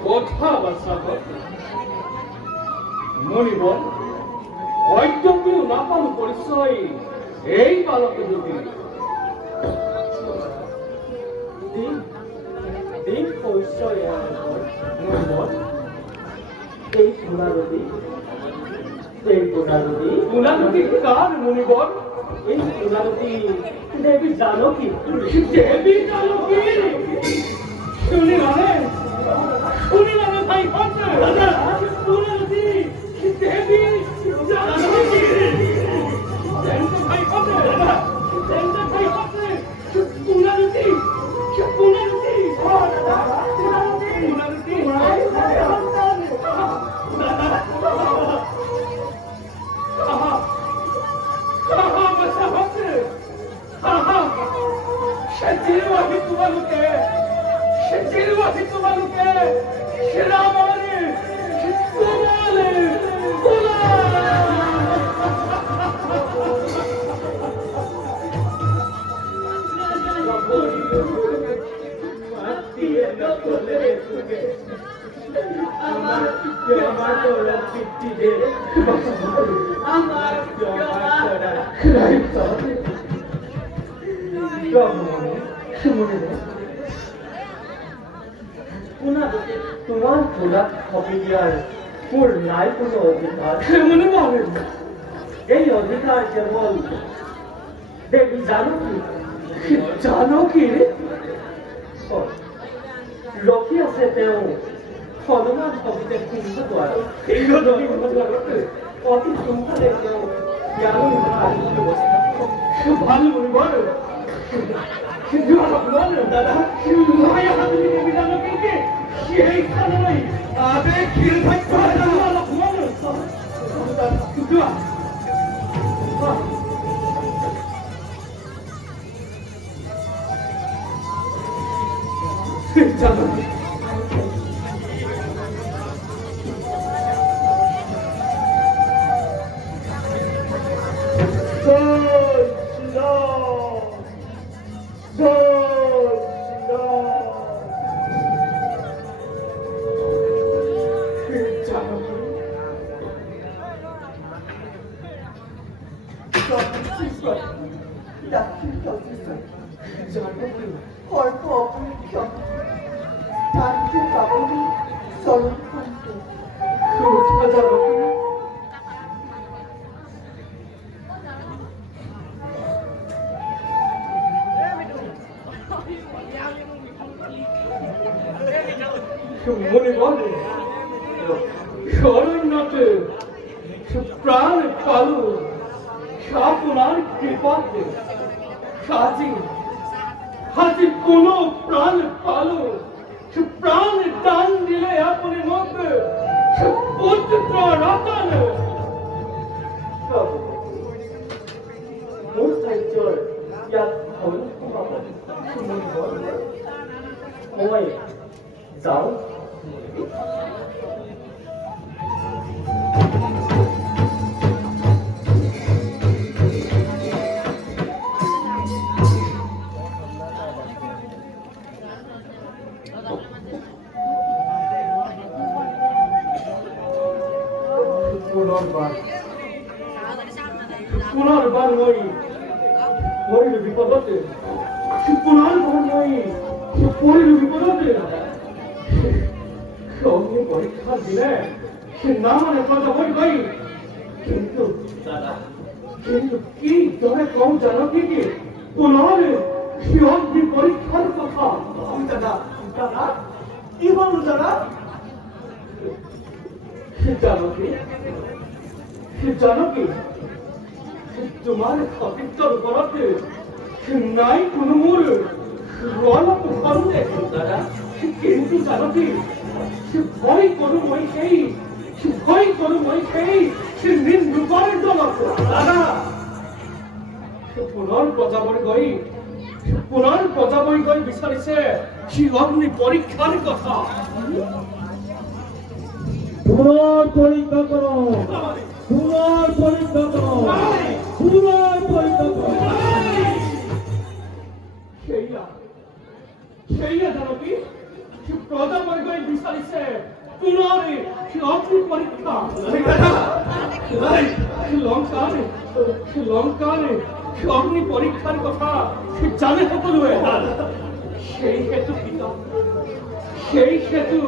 কথা বার্তা মনিবর অযোগ্যও না পালু পরিচয় এই বালকে যদি দিন পরিচয় মনিবর এই পুনরুদ্ধি পুনরুদ্ধি কার মনিবর এই পুনরুদ্ধি দেবী জানকী শুনি মানে ভাই পুনরুদ্ধি দেবী জানকী ভাই ভাই পুনরুদ্ধি তোমার খোলা হবে আর ওর নাই কোনো অধিকার মনে বলেন এই অধিকার কেবল দেবী জানকী রকি আছে তেওঁ হনুমান কবিতে সিংহ দ্বাৰা অতি সোনকালে তেওঁ ভালো মনিবর দাদা মায়া হাতে দেবী জানকীকে সেই স্থানে নাই আবে খিল থাকতে হয় না জানকী অল্প অপেক্ষা থাকতে পাবনি চরণ মনে বলে শরণাতে প্রাণ পালু আপনার কৃপাতে হাজি কোন প্রাণ পালু প্রাণ দান দিলে আপনি মধ্যে পুত্র রতন মোৰ কাৰ্যৰ ইয়াত মই যাওঁ পুনর্বার মরিল বিপদতে পুনর্বার মরিল বিপদতে অগ্নি পরীক্ষা দিলে সে না মানে কথা বই ভাই কিন্তু কি তুমি কম জানো কি পুনর সে অগ্নি পরীক্ষার কথা দাদা কি বলবো দাদা জানো কি তোমার সতীত্বর উপরতে নাই কোনো মূল রলক ভাবে দাদা কিন্তু জানো কি ভয় করু মই সেই নিন্দুকর দলক দাদা পুনৰ প্ৰজাবই গৈ বিচাৰিছে সি অগ্নি পৰীক্ষাৰ কথা পুনৰ পৰীক্ষা করো সেইয়া জানো কি প্রজাপতি বিসারিছে পুনরে সে অগ্নি পরীক্ষা লঙ্কানে সে অগ্নি পরীক্ষার কথা সে জানে সকলে সেই হেতু পিতা সেই সেতু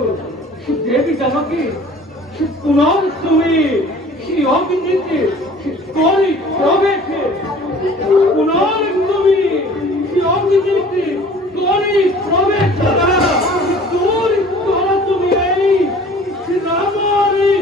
সে দেবী জানকী সে পুনর তুমি সেই অগ্নিতে সে করি প্রবেশে পুনর তুমি সেই অগ্নিতে করি প্রবেশ দূর করো তুমি এই রামারি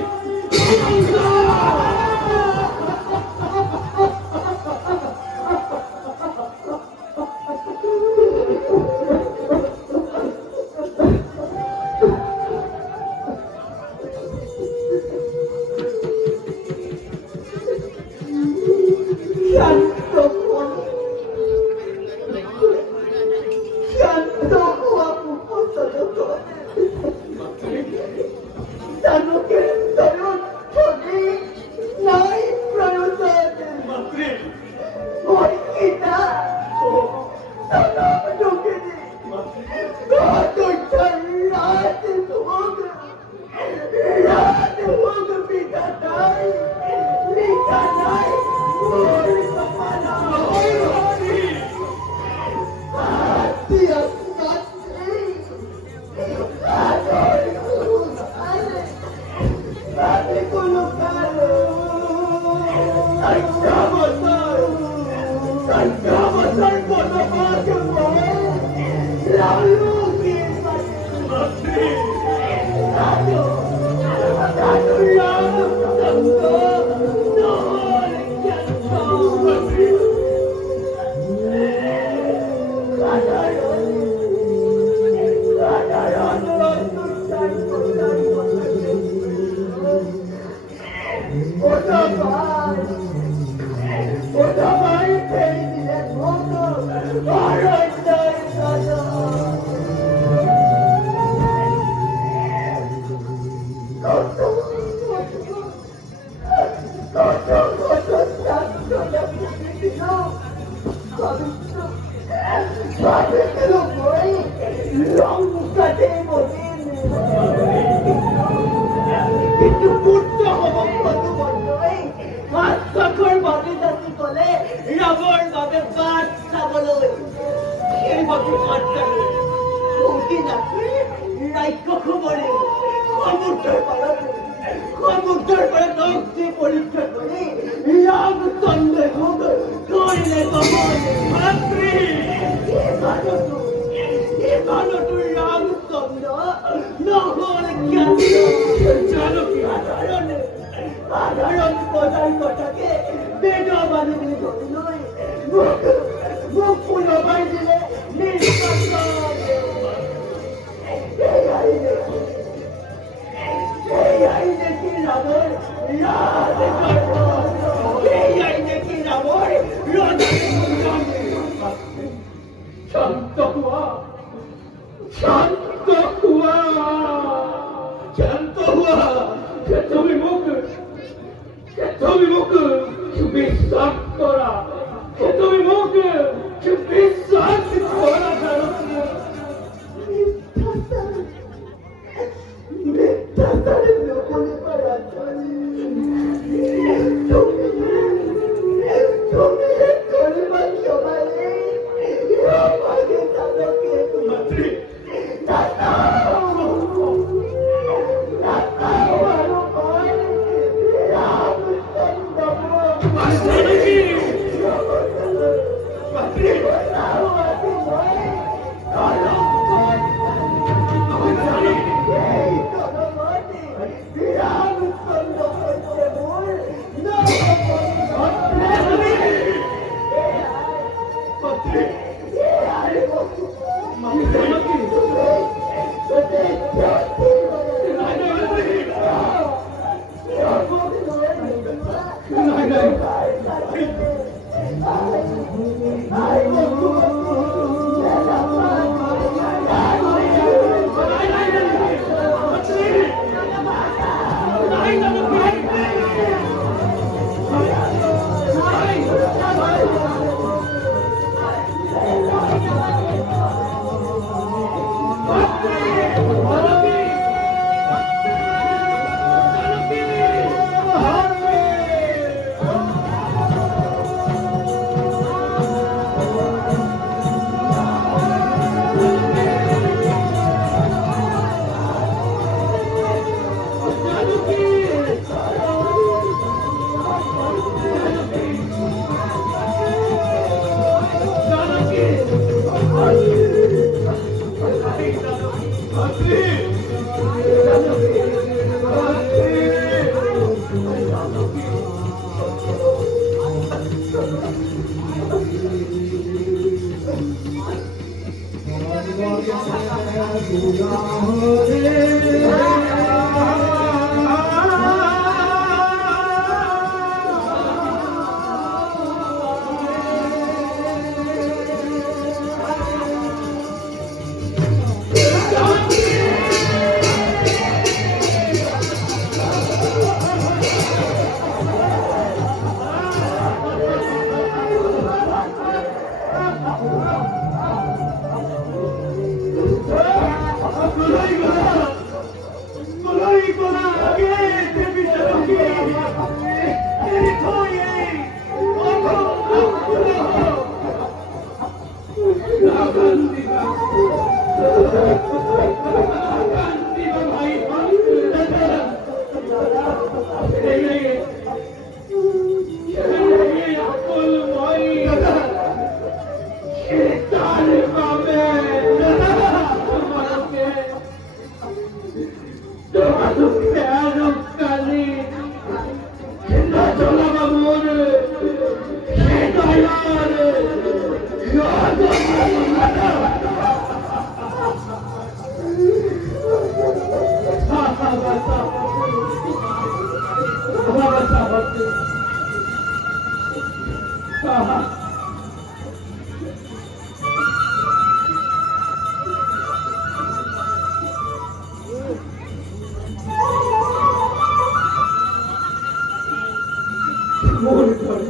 মরে ধরে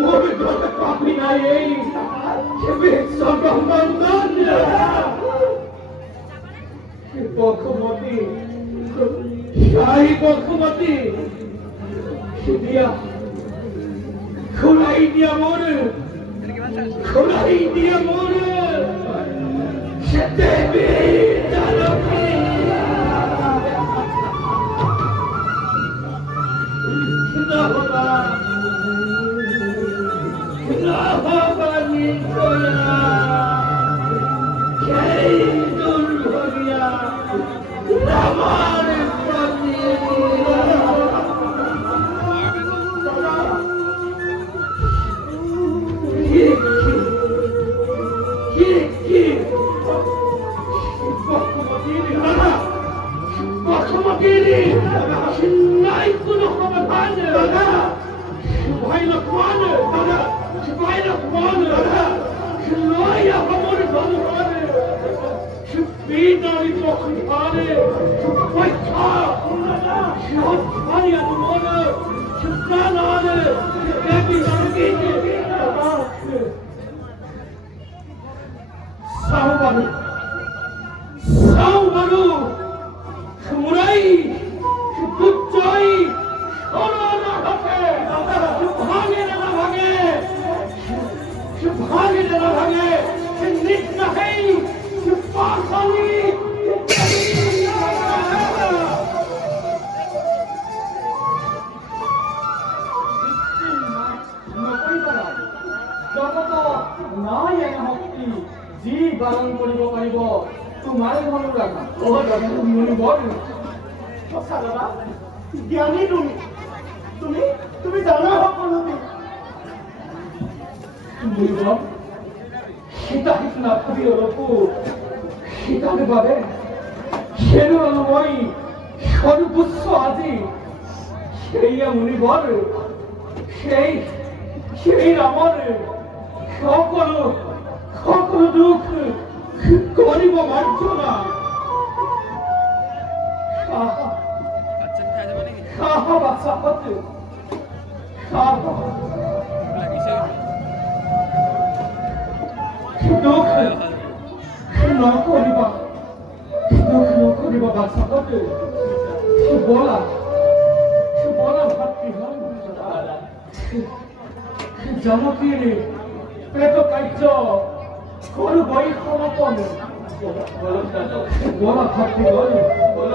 মরে ধরে পাবি না এই বক্ষমতি শাহী বক্ষমতি দিয়া খোলাই দিয়া মরে খোলাই দিয়া মরে সে দেবী জানকী নাই কোনো সমাধান দাদা ভাই লক্ষ্মণ দাদা ভাই লক্ষ্মণ দাদা নয় আমার ভগবান বিদারি পক্ষে পয়সা সহায় মন সুপ্রাণ দেবী জানকী সাহবানু সাহবানু সুমরাই সুপুচ্চই করোনা হবে ভাগে না ভাগে ভাগে না ভাগে নিত্য হেই সুপাশালি জগত নাই এনে শক্তি যি বাৰণ কৰিব পাৰিব তোমাৰ মনত ৰাখা অ দাদা মনি বৰ সঁচা দাদা জ্ঞানী তুমি তুমি জানা সকলো সীতা সিনা ভাবি অলপো সীতাৰ বাবে খেলো মই সৰ্বোচ্চ আজি সেইয়া মুনিবৰ সেই ৰামৰ সকলো দুখ কৰিব মাৰ্জনা বাচ্চা হতে দুখ নকৰিবা বাচ্চা হতে বলা ভাতৃ জানকীৰ পেট কাৰ্য কৰো বৈ সমাপন বলা ভাতৃ বল